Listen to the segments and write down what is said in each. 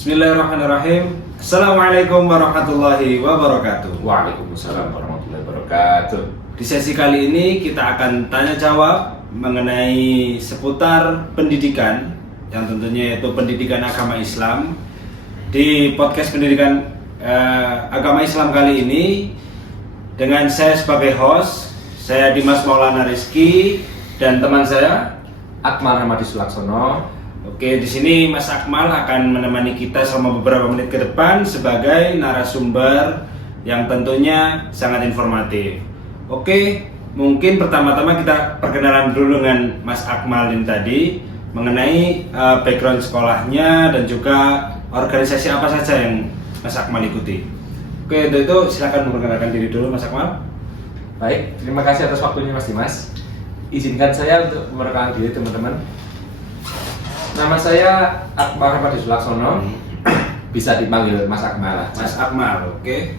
Bismillahirrahmanirrahim. Assalamualaikum warahmatullahi wabarakatuh. Waalaikumsalam warahmatullahi wabarakatuh. Di sesi kali ini kita akan tanya jawab mengenai seputar pendidikan, yang tentunya yaitu pendidikan agama Islam. Di podcast pendidikan agama Islam kali ini dengan saya sebagai host, saya Dimas Maulana Rizky dan teman saya Akmal Ramadi Sulaksono. Oke, di sini Mas Akmal akan menemani kita selama beberapa menit ke depan sebagai narasumber yang tentunya sangat informatif. Oke, mungkin pertama-tama kita perkenalan dulu dengan Mas Akmal ini tadi mengenai background sekolahnya dan juga organisasi apa saja yang Mas Akmal ikuti. Oke, untuk itu silakan memperkenalkan diri dulu Mas Akmal. Baik, terima kasih atas waktunya Mas Dimas. Izinkan saya untuk memperkenalkan diri teman-teman. Nama saya Akmal Ramadi Sulaksono. Bisa dipanggil Mas Akmal. Mas Akmal, oke.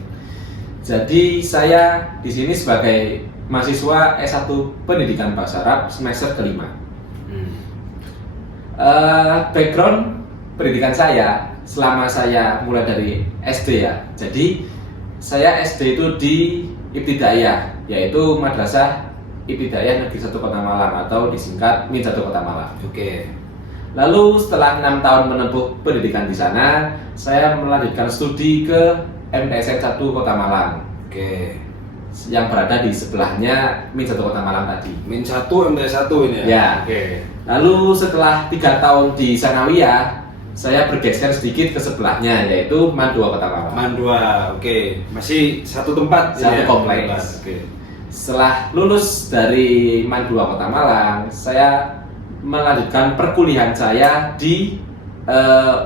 Jadi saya di sini sebagai mahasiswa S1 Pendidikan Bahasa Arab semester kelima. Background pendidikan saya selama saya mulai dari SD ya. Jadi saya SD itu di Ibtidaiyah, yaitu Madrasah Ibtidaiyah Negeri 1 Kota Malang atau disingkat Min 1 Kota Malang. Oke. Lalu setelah 6 tahun menempuh pendidikan di sana, saya melanjutkan studi ke MTSN 1 Kota Malang. Oke. Yang berada di sebelahnya Min 1 Kota Malang tadi. Min 1 MTS 1 ini ya? Ya. Oke. Lalu setelah 3 tahun di Sanawiyah, saya bergeser sedikit ke sebelahnya, yaitu Man 2 Kota Malang. Man 2, oke. Masih satu tempat? Satu ya? kompleks. Oke. Setelah lulus dari Man 2 Kota Malang, saya melanjutkan perkuliahan saya di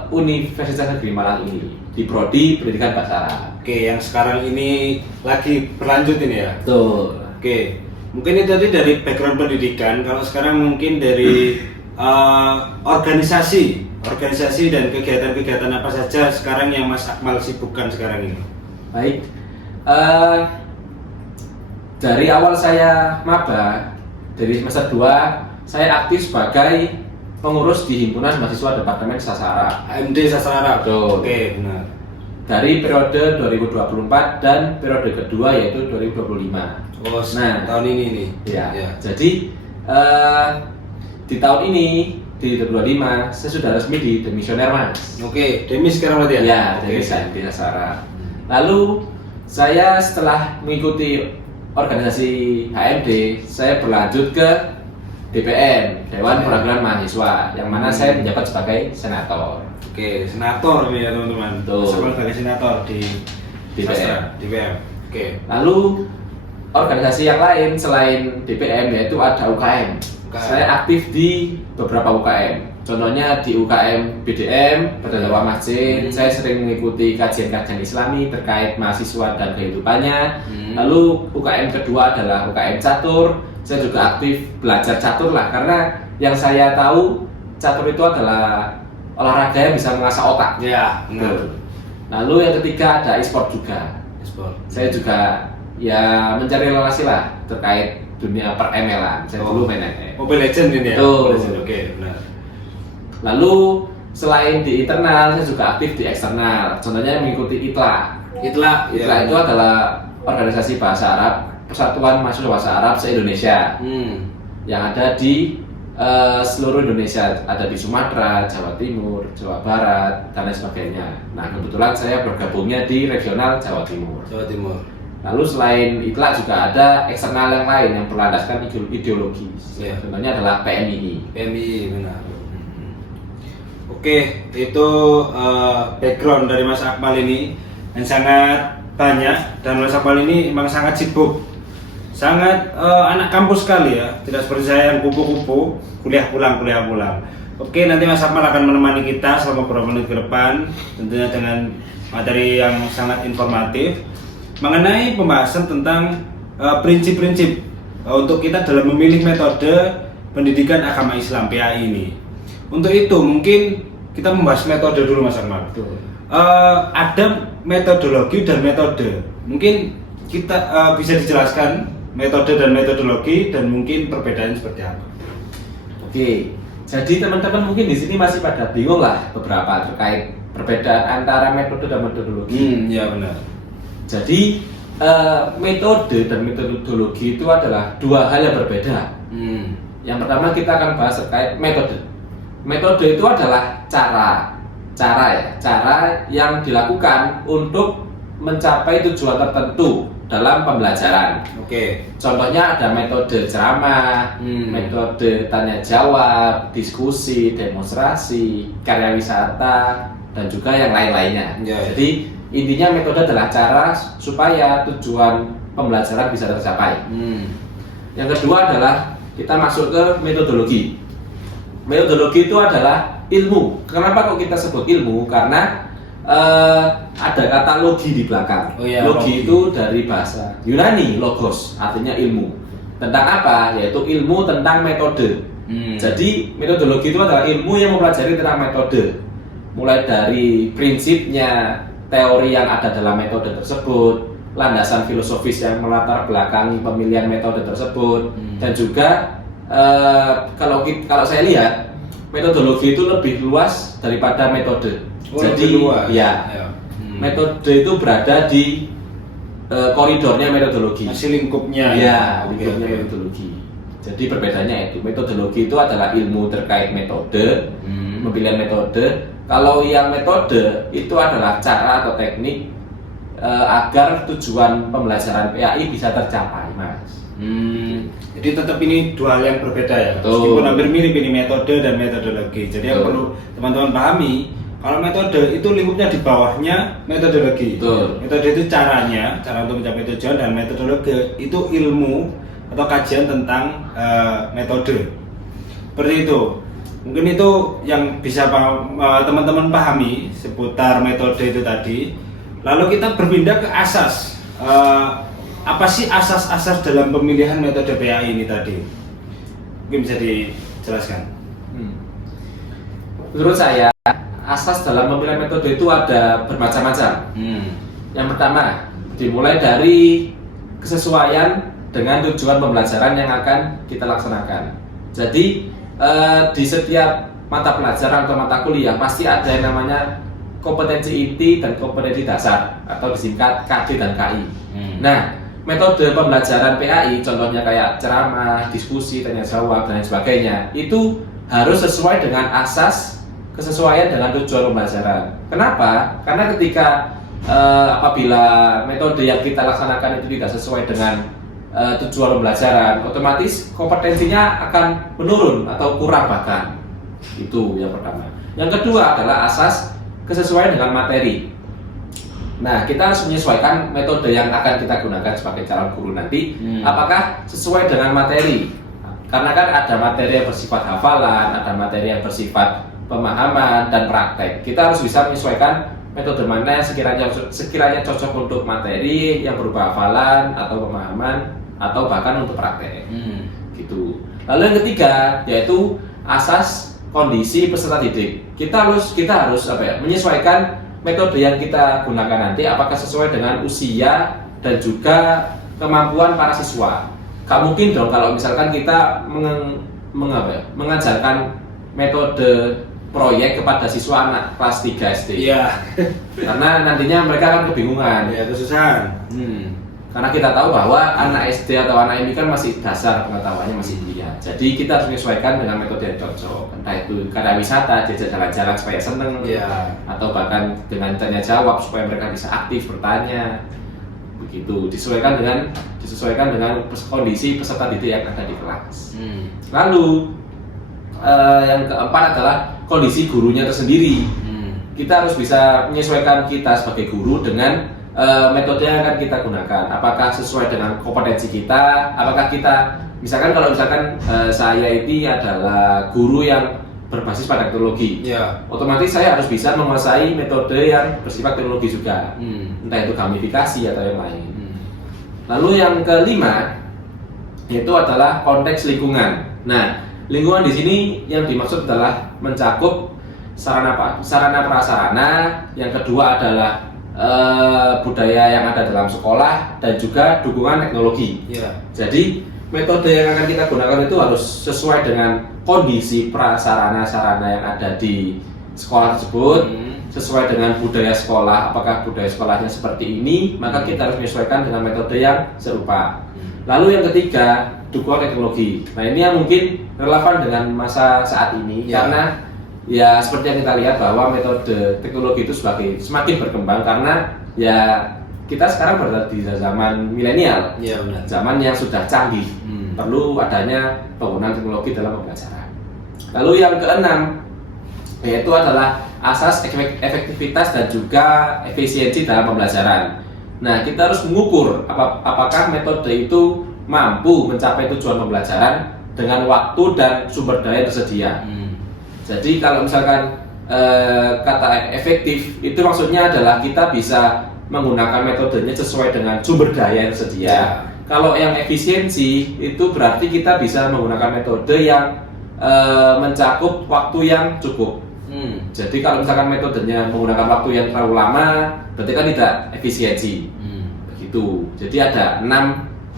Universitas Negeri Malang ini, di Prodi Pendidikan Bahasa Arab. Oke, yang sekarang ini lagi berlanjut ini ya? Betul. Oke. Mungkin itu tadi dari background pendidikan. Kalau sekarang mungkin dari organisasi dan kegiatan-kegiatan apa saja sekarang yang Mas Akmal sibukkan sekarang ini? Baik. Dari awal saya maba, dari semester 2 saya aktif sebagai pengurus di Himpunan Mahasiswa Departemen Sastra Arab. AMD Sastra Arab. Betul. Oke, benar. Dari periode 2024 dan periode kedua yaitu 2025. Oh, Nah, tahun ini nih. Ya. Jadi di tahun ini di 2025 saya sudah resmi di demisioner Mas. Oke, Demis sekarang berarti ya? Ya, Oke. dari di Sastra Arab. Lalu saya setelah mengikuti organisasi HMD, saya berlanjut ke DPM, Dewan Perwakilan Mahasiswa, yang mana saya menjabat sebagai senator. Oke, senator nih ya teman-teman. Betul. Sebagai senator di DPM. DPM. Oke. Lalu organisasi yang lain selain DPM yaitu ada UKM. Saya aktif di beberapa UKM. Contohnya di UKM BDM, Badan Dakwah Masjid. Saya sering mengikuti kajian-kajian Islami terkait mahasiswa dan kehidupannya. Lalu UKM kedua adalah UKM Catur. Saya juga aktif belajar catur lah, karena yang saya tahu catur itu adalah olahraga yang bisa mengasah otak. Ya, benar. Lalu yang ketiga ada e-sport juga. Sport. Saya juga ya mencari relasi lah terkait dunia per-ML-an. Saya dulu main ML. Mobile Legend ini ya? Betul. Mobile Legend, oke, benar. Lalu selain di internal, saya juga aktif di eksternal. Contohnya mengikuti ITLA. Itla ITLA itu adalah organisasi bahasa Arab, Persatuan Mahasiswa Bahasa Arab se-Indonesia, yang ada di seluruh Indonesia, ada di Sumatera, Jawa Timur, Jawa Barat, dan lain sebagainya. Nah, kebetulan saya bergabungnya di regional Jawa Timur. Jawa Timur. Lalu selain ITLA juga ada eksternal yang lain yang berlandaskan ideologi. Ya. Contohnya adalah PMII. PMI, benar. Oke, itu background dari Mas Akmal ini yang sangat banyak, dan Mas Akmal ini memang sangat sibuk. Sangat anak kampus sekali ya, tidak seperti saya yang kupu-kupu, kuliah pulang. Oke, nanti Mas Akmal akan menemani kita selama beberapa menit ke depan, tentunya dengan materi yang sangat informatif mengenai pembahasan tentang prinsip-prinsip untuk kita dalam memilih metode pendidikan agama Islam PAI ini. Untuk itu mungkin kita membahas metode dulu Mas Akmal. Ada metodologi dan metode. Mungkin kita bisa dijelaskan metode dan metodologi dan mungkin perbedaannya seperti apa? Oke, jadi teman-teman mungkin di sini masih pada bingung lah beberapa terkait perbedaan antara metode dan metodologi. Ya benar. Jadi metode dan metodologi itu adalah dua hal yang berbeda. Yang pertama kita akan bahas terkait metode. Metode itu adalah cara yang dilakukan untuk mencapai tujuan tertentu dalam pembelajaran. Oke. Contohnya ada metode ceramah, metode tanya jawab, diskusi, demonstrasi, karya wisata, dan juga yang lain-lainnya. Ya. Jadi intinya metode adalah cara supaya tujuan pembelajaran bisa tercapai. Yang kedua adalah kita masuk ke metodologi. Metodologi itu adalah ilmu. Kenapa kok kita sebut ilmu? Karena ada kata logi di belakang. Logi itu dari bahasa Yunani, logos, artinya ilmu. Tentang apa? Yaitu ilmu tentang metode. Jadi metodologi itu adalah ilmu yang mempelajari tentang metode. Mulai dari prinsipnya, teori yang ada dalam metode tersebut, landasan filosofis yang melatar belakangi pemilihan metode tersebut, dan juga kalau saya lihat metodologi itu lebih luas daripada metode. Jadi luas. Ya. Metode itu berada di koridornya metodologi. Masih lingkupnya. Ya, lingkupnya metodologi. Jadi perbedaannya itu metodologi itu adalah ilmu terkait metode, pemilihan metode. Kalau yang metode itu adalah cara atau teknik agar tujuan pembelajaran PAI bisa tercapai, Mas. Jadi tetap ini dua hal yang berbeda ya. Betul. Meskipun hampir mirip ini metode dan metodologi. Jadi yang perlu teman-teman pahami, kalau metode itu lingkupnya di bawahnya metodologi. Betul. Metode itu cara untuk mencapai tujuan, dan metodologi itu ilmu atau kajian tentang metode. Seperti itu. Mungkin itu yang bisa teman-teman pahami seputar metode itu tadi. Lalu kita berpindah ke asas. Apa sih asas-asas dalam pemilihan metode PAI ini tadi? Mungkin bisa dijelaskan. Menurut saya, asas dalam pemilihan metode itu ada bermacam-macam. Yang pertama, dimulai dari kesesuaian dengan tujuan pembelajaran yang akan kita laksanakan. Jadi di setiap mata pelajaran atau mata kuliah pasti ada yang namanya kompetensi inti dan kompetensi dasar, atau disingkat KD dan KI. Nah, metode pembelajaran PAI contohnya kayak ceramah, diskusi, tanya jawab, dan lain sebagainya, itu harus sesuai dengan asas kesesuaian dengan tujuan pembelajaran. Kenapa? Karena ketika apabila metode yang kita laksanakan itu tidak sesuai dengan tujuan pembelajaran, otomatis kompetensinya akan menurun atau kurang bahkan. Itu yang pertama. Yang kedua adalah asas kesesuaian dengan materi. Nah, kita harus menyesuaikan metode yang akan kita gunakan sebagai calon guru nanti, apakah sesuai dengan materi. Karena kan ada materi yang bersifat hafalan, ada materi yang bersifat pemahaman dan praktek. Kita harus bisa menyesuaikan metode mana yang sekiranya cocok untuk materi yang berupa hafalan atau pemahaman, atau bahkan untuk praktek. Gitu. Lalu yang ketiga yaitu asas kondisi peserta didik. Kita harus menyesuaikan metode yang kita gunakan nanti apakah sesuai dengan usia dan juga kemampuan para siswa. Gak mungkin dong kalau misalkan kita mengajarkan metode proyek kepada siswa anak kelas 3 SD. Iya. Karena nantinya mereka akan kebingungan. Ya, kesusahan. Karena kita tahu bahwa anak SD atau anak ini kan masih dasar pengetahuannya, masih dia. Jadi kita harus menyesuaikan dengan metode yang cocok. Entah itu karya wisata, diajak jalan-jalan supaya seneng, atau bahkan dengan tanya jawab supaya mereka bisa aktif bertanya. Begitu, disesuaikan dengan kondisi peserta didik yang ada di kelas. Lalu yang keempat adalah kondisi gurunya tersendiri. Kita harus bisa menyesuaikan kita sebagai guru dengan metode yang akan kita gunakan. Apakah sesuai dengan kompetensi kita? Apakah kita, misalkan saya ini adalah guru yang berbasis pada teknologi, otomatis saya harus bisa menguasai metode yang bersifat teknologi juga, entah itu gamifikasi atau yang lain. Lalu yang kelima itu adalah konteks lingkungan. Nah, lingkungan di sini yang dimaksud adalah mencakup sarana prasarana. Yang kedua adalah budaya yang ada dalam sekolah dan juga dukungan teknologi. Jadi metode yang akan kita gunakan itu harus sesuai dengan kondisi prasarana-sarana yang ada di sekolah tersebut. sesuai dengan budaya sekolah. Apakah budaya sekolahnya seperti ini, maka kita harus menyesuaikan dengan metode yang serupa. Lalu yang ketiga, dukungan teknologi. Nah ini yang mungkin relevan dengan masa saat ini, karena ya seperti yang kita lihat bahwa metode teknologi itu semakin berkembang, karena ya kita sekarang berada di zaman milenial, zaman yang sudah canggih, perlu adanya penggunaan teknologi dalam pembelajaran. Lalu yang keenam, yaitu adalah asas efektivitas dan juga efisiensi dalam pembelajaran. Nah, kita harus mengukur apakah metode itu mampu mencapai tujuan pembelajaran dengan waktu dan sumber daya tersedia. Jadi kalau misalkan kata efektif itu maksudnya adalah kita bisa menggunakan metodenya sesuai dengan sumber daya yang tersedia. Kalau yang efisiensi itu berarti kita bisa menggunakan metode yang mencakup waktu yang cukup. Jadi kalau misalkan metodenya menggunakan waktu yang terlalu lama, berarti kan tidak efisiensi. Begitu. Jadi ada 6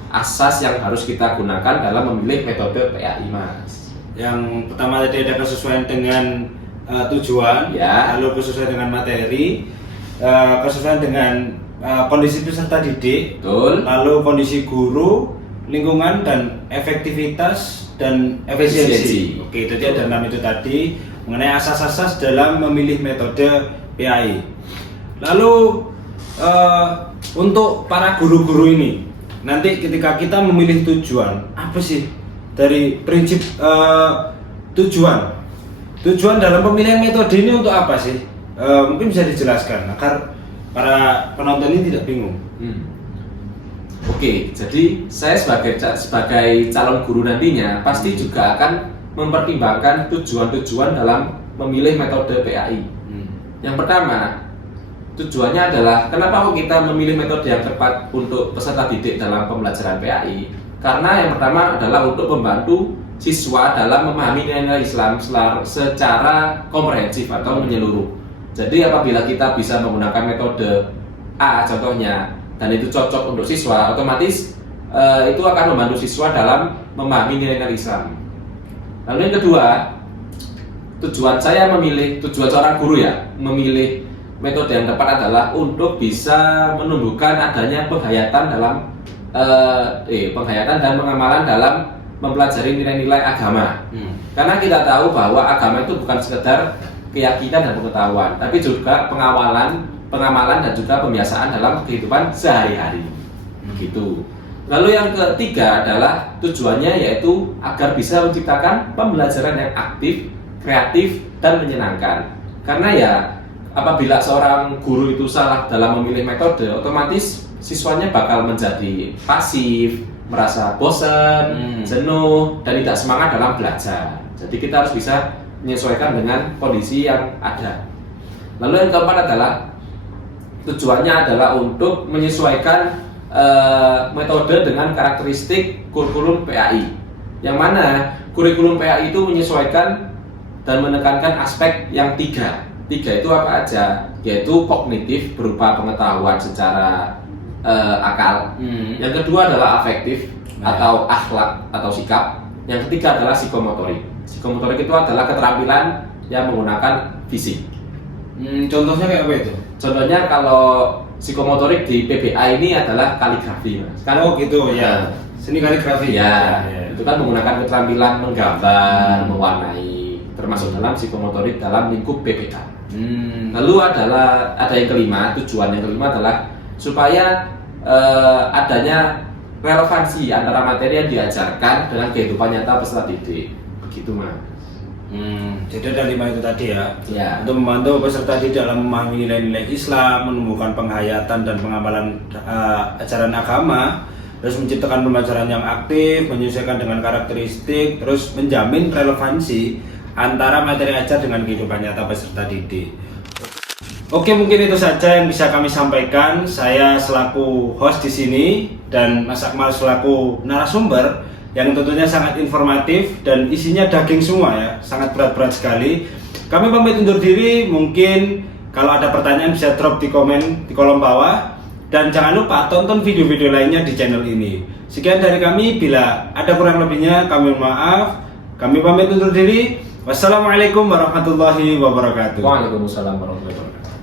asas yang harus kita gunakan dalam memilih metode PAI, Mas. Yang pertama tadi ada kesesuaian dengan tujuan, lalu kesesuaian dengan materi, kesesuaian dengan kondisi peserta didik, lalu kondisi guru, lingkungan, dan efektivitas dan efisiensi. Oke, jadi ada 6 itu tadi mengenai asas-asas dalam memilih metode PAI. Lalu untuk para guru-guru ini, nanti ketika kita memilih tujuan, apa sih dari prinsip tujuan dalam pemilihan metode ini untuk apa sih? Mungkin bisa dijelaskan agar para penonton ini tidak bingung. Oke, jadi saya sebagai calon guru nantinya pasti juga akan mempertimbangkan tujuan-tujuan dalam memilih metode PAI. Yang pertama, tujuannya adalah kenapa kok kita memilih metode yang tepat untuk peserta didik dalam pembelajaran PAI? Karena yang pertama adalah untuk membantu siswa dalam memahami nilai Islam secara komprehensif atau menyeluruh. Jadi apabila kita bisa menggunakan metode A contohnya, dan itu cocok untuk siswa, otomatis itu akan membantu siswa dalam memahami nilai-nilai Islam. Lalu yang kedua, tujuan seorang guru ya memilih metode yang tepat adalah untuk bisa menumbuhkan adanya penghayatan dan pengamalan dalam mempelajari nilai-nilai agama. Karena kita tahu bahwa agama itu bukan sekedar keyakinan dan pengetahuan, tapi juga pengamalan dan juga pembiasaan dalam kehidupan sehari-hari. Begitu. Lalu yang ketiga adalah tujuannya yaitu agar bisa menciptakan pembelajaran yang aktif, kreatif, dan menyenangkan. Karena ya apabila seorang guru itu salah dalam memilih metode, otomatis siswanya bakal menjadi pasif, merasa bosan, jenuh, dan tidak semangat dalam belajar. Jadi kita harus bisa menyesuaikan dengan kondisi yang ada. Lalu yang keempat adalah tujuannya adalah untuk menyesuaikan metode dengan karakteristik kurikulum PAI. Yang mana kurikulum PAI itu menyesuaikan dan menekankan aspek yang tiga itu apa aja? Yaitu kognitif berupa pengetahuan secara akal. Yang kedua adalah afektif atau akhlak atau sikap. Yang ketiga adalah psikomotorik. Psikomotorik itu adalah keterampilan yang menggunakan fisik. Contohnya kayak apa itu? Contohnya kalau psikomotorik di PBA ini adalah kaligrafi, Mas. Oh gitu ya. Seni kaligrafi. Ya. Itu kan menggunakan keterampilan menggambar, mewarnai, termasuk dalam psikomotorik dalam lingkup PBA. Lalu ada yang kelima, tujuan yang kelima adalah supaya adanya relevansi antara materi yang diajarkan dengan kehidupan nyata peserta didik. Begitu, Mas. Jadi ada 5 itu tadi ya. Untuk membantu peserta didik dalam memahami nilai-nilai Islam, menumbuhkan penghayatan dan pengamalan ajaran agama, terus menciptakan pembelajaran yang aktif, menyesuaikan dengan karakteristik, terus menjamin relevansi antara materi ajar dengan kehidupan nyata peserta didik. Oke, mungkin itu saja yang bisa kami sampaikan. Saya selaku host di sini dan Mas Akmal selaku narasumber yang tentunya sangat informatif dan isinya daging semua ya, sangat berat-berat sekali. Kami pamit undur diri, mungkin kalau ada pertanyaan bisa drop di komen di kolom bawah, dan jangan lupa tonton video-video lainnya di channel ini. Sekian dari kami, bila ada kurang lebihnya kami mohon maaf. Kami pamit undur diri. Wassalamualaikum warahmatullahi wabarakatuh. Waalaikumsalam warahmatullahi wabarakatuh.